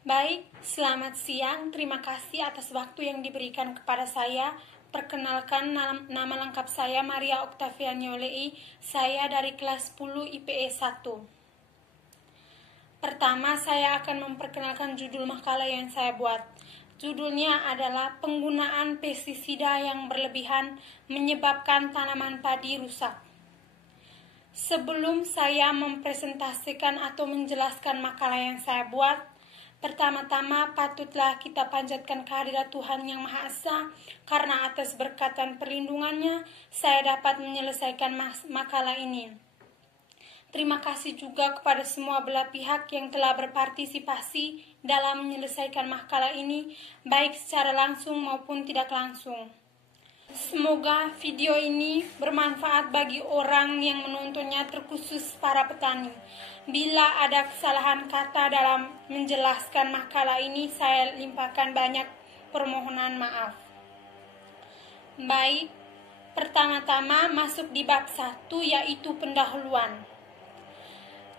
Baik, selamat siang. Terima kasih atas waktu yang diberikan kepada saya. Perkenalkan, nama lengkap saya Maria Octavia Nyolei. Saya dari kelas 10 IPE 1. Pertama, saya akan memperkenalkan judul makalah yang saya buat. Judulnya adalah penggunaan pestisida yang berlebihan menyebabkan tanaman padi rusak. Sebelum saya mempresentasikan atau menjelaskan makalah yang saya buat, pertama-tama patutlah kita panjatkan kehadirat Tuhan Yang Maha Esa, karena atas berkat dan perlindungannya saya dapat menyelesaikan makalah ini. Terima kasih juga kepada semua belah pihak yang telah berpartisipasi dalam menyelesaikan makalah ini, baik secara langsung maupun tidak langsung. Semoga video ini bermanfaat bagi orang yang menontonnya, terkhusus para petani. Bila ada kesalahan kata dalam menjelaskan makalah ini, saya limpahkan banyak permohonan maaf. Baik, pertama-tama masuk di bab 1, yaitu pendahuluan.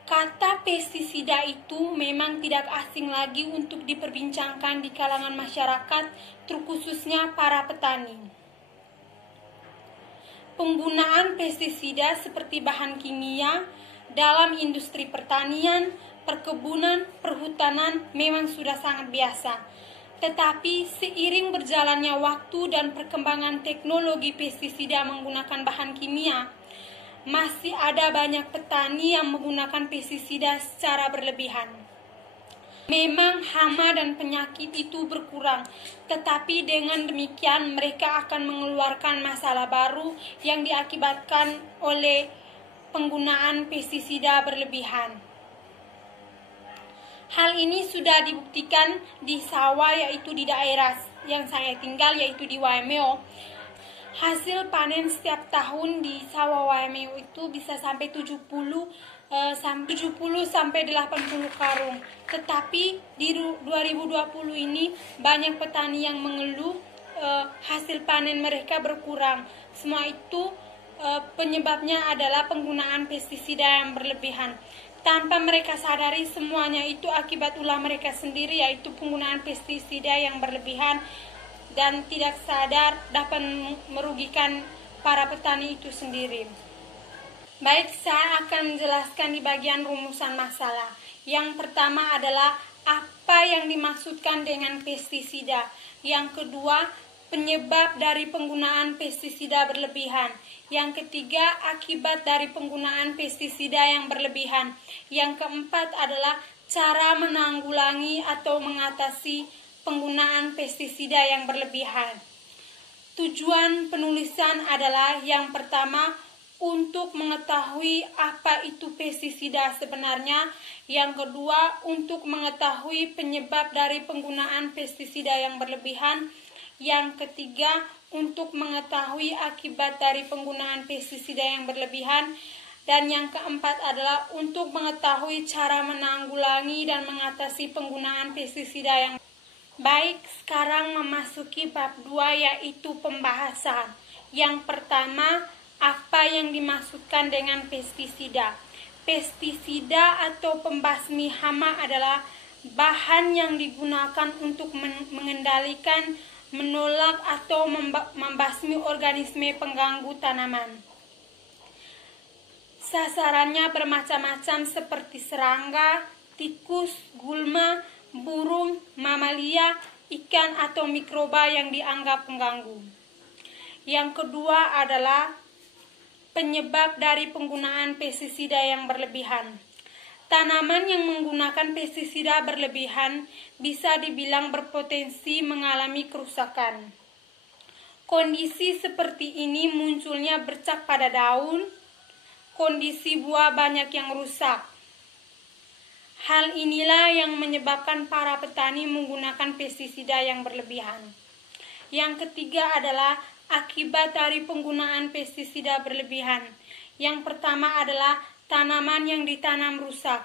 Kata pestisida itu memang tidak asing lagi untuk diperbincangkan di kalangan masyarakat, terkhususnya para petani. Penggunaan pestisida seperti bahan kimia dalam industri pertanian, perkebunan, perhutanan memang sudah sangat biasa. Tetapi seiring berjalannya waktu dan perkembangan teknologi pestisida menggunakan bahan kimia, masih ada banyak petani yang menggunakan pestisida secara berlebihan. Memang hama dan penyakit itu berkurang, tetapi dengan demikian mereka akan mengeluarkan masalah baru yang diakibatkan oleh penggunaan pestisida berlebihan. Hal ini sudah dibuktikan di sawah, yaitu di daerah yang saya tinggal, yaitu di Waimeo. Hasil panen setiap tahun di sawah Waimeo itu bisa sampai 70 sampai 80 karung. Tetapi di 2020 ini banyak petani yang mengeluh hasil panen mereka berkurang. Semua itu penyebabnya adalah penggunaan pestisida yang berlebihan. Tanpa mereka sadari, semuanya itu akibat ulah mereka sendiri, yaitu penggunaan pestisida yang berlebihan dan tidak sadar dapat merugikan para petani itu sendiri. Baik, saya akan menjelaskan di bagian rumusan masalah. Yang pertama adalah apa yang dimaksudkan dengan pestisida. Yang kedua, penyebab dari penggunaan pestisida berlebihan. Yang ketiga, akibat dari penggunaan pestisida yang berlebihan. Yang keempat adalah cara menanggulangi atau mengatasi penggunaan pestisida yang berlebihan. Tujuan penulisan adalah yang pertama, untuk mengetahui apa itu pestisida sebenarnya. Yang kedua, untuk mengetahui penyebab dari penggunaan pestisida yang berlebihan. Yang ketiga, untuk mengetahui akibat dari penggunaan pestisida yang berlebihan. Dan yang keempat adalah untuk mengetahui cara menanggulangi dan mengatasi penggunaan pestisida yang berlebihan. Baik, sekarang memasuki bab 2, yaitu pembahasan. Yang pertama, apa yang dimaksudkan dengan pestisida? Pestisida atau pembasmi hama adalah bahan yang digunakan untuk mengendalikan, menolak atau membasmi organisme pengganggu tanaman. Sasarannya bermacam-macam seperti serangga, tikus, gulma, burung, mamalia, ikan atau mikroba yang dianggap pengganggu. Yang kedua adalah penyebab dari penggunaan pestisida yang berlebihan. Tanaman yang menggunakan pestisida berlebihan bisa dibilang berpotensi mengalami kerusakan. Kondisi seperti ini munculnya bercak pada daun, kondisi buah banyak yang rusak. Hal inilah yang menyebabkan para petani menggunakan pestisida yang berlebihan. Yang ketiga adalah akibat dari penggunaan pestisida berlebihan. Yang pertama adalah tanaman yang ditanam rusak.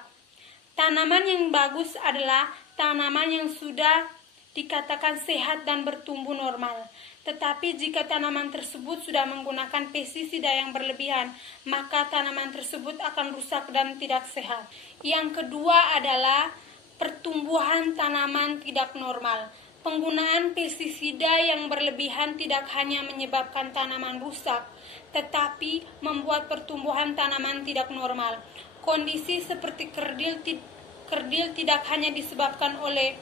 Tanaman yang bagus adalah tanaman yang sudah dikatakan sehat dan bertumbuh normal. Tetapi jika tanaman tersebut sudah menggunakan pestisida yang berlebihan, maka tanaman tersebut akan rusak dan tidak sehat. Yang kedua adalah pertumbuhan tanaman tidak normal. Penggunaan pestisida yang berlebihan tidak hanya menyebabkan tanaman rusak, tetapi membuat pertumbuhan tanaman tidak normal. Kondisi seperti kerdil tidak hanya disebabkan oleh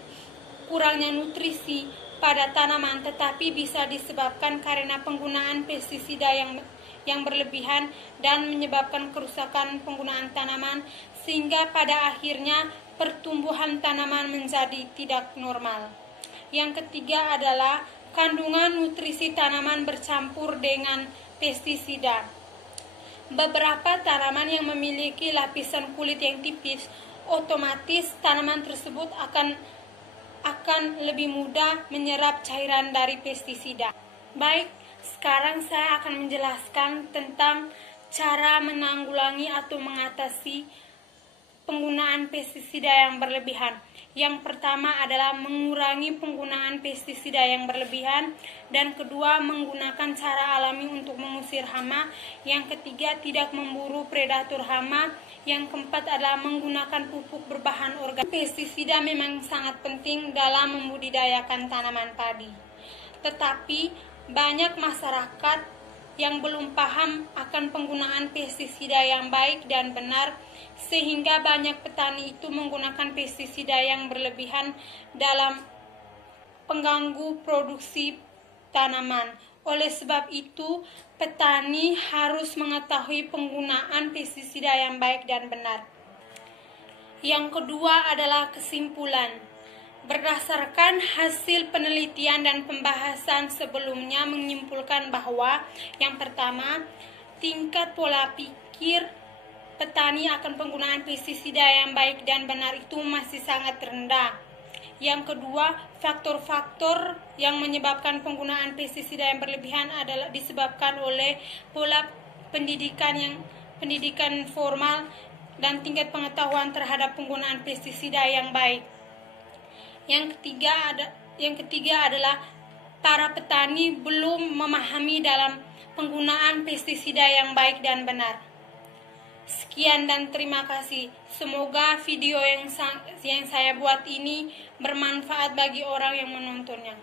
kurangnya nutrisi pada tanaman, tetapi bisa disebabkan karena penggunaan pestisida yang berlebihan dan menyebabkan kerusakan penggunaan tanaman, sehingga pada akhirnya pertumbuhan tanaman menjadi tidak normal. Yang ketiga adalah kandungan nutrisi tanaman bercampur dengan pestisida. Beberapa tanaman yang memiliki lapisan kulit yang tipis, otomatis tanaman tersebut akan lebih mudah menyerap cairan dari pestisida. Baik, sekarang saya akan menjelaskan tentang cara menanggulangi atau mengatasi penggunaan pestisida yang berlebihan. Yang pertama adalah mengurangi penggunaan pestisida yang berlebihan, dan kedua menggunakan cara alami untuk mengusir hama. Yang ketiga tidak memburu predator hama. Yang keempat adalah menggunakan pupuk berbahan organik. Pestisida memang sangat penting dalam membudidayakan tanaman padi. Tetapi banyak masyarakat yang belum paham akan penggunaan pestisida yang baik dan benar, sehingga banyak petani itu menggunakan pestisida yang berlebihan dalam pengganggu produksi tanaman. Oleh sebab itu, petani harus mengetahui penggunaan pestisida yang baik dan benar. Yang kedua adalah kesimpulan. Berdasarkan hasil penelitian dan pembahasan sebelumnya menyimpulkan bahwa yang pertama, tingkat pola pikir petani akan penggunaan pestisida yang baik dan benar itu masih sangat rendah. Yang kedua, faktor-faktor yang menyebabkan penggunaan pestisida yang berlebihan adalah disebabkan oleh pola pendidikan formal dan tingkat pengetahuan terhadap penggunaan pestisida yang baik. Yang ketiga adalah para petani belum memahami dalam penggunaan pestisida yang baik dan benar. Sekian dan terima kasih. Semoga video yang saya buat ini bermanfaat bagi orang yang menontonnya.